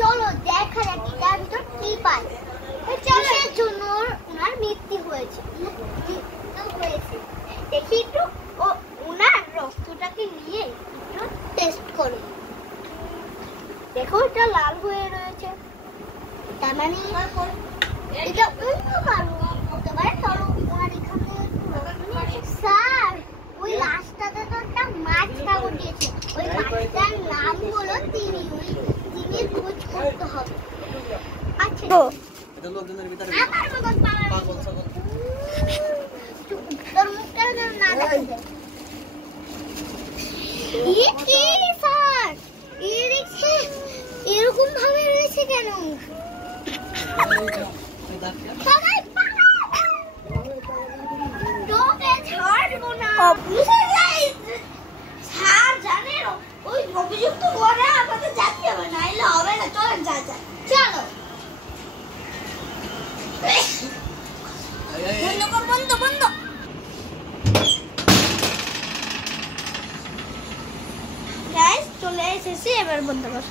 চলো দেখা যাক এটার ভিতর কি পাই। কিসের জন্য ওনার মৃত্যু হয়েছে। দেখি একটু ওনার রক্তটাকে নিয়ে একটু টেস্ট করো। দেখো এটা লাল হয়ে রয়েছে, তার মানে এটা অন্য কারো হতে পারে। চলো ওনার এখানে স্যার ওই লাস্টটাতে তো একটা মাছ কাগজ দিয়েছে, ওই মাছটার নাম হলো তিমি। তিমির খোঁজ করতে হবে। আচ্ছা এটা লোকজনের ভিতরে আমার মতন পাগল ছাগল তোর মুখটা যেন না দেখে দেয়। কি স্যার এই দেখছে এরকম ভাবে রয়েছে কেন? সবাই তোকে ছাড়বো না। স্যার জানেন ওই অভিযুক্ত করে আমাদের যেতে হবে, নাইলে হবে না। চলেন যা যা চলো। বন্ধ বন্ধ। গাইস চলে এসেছি, এবার বন্ধ কর।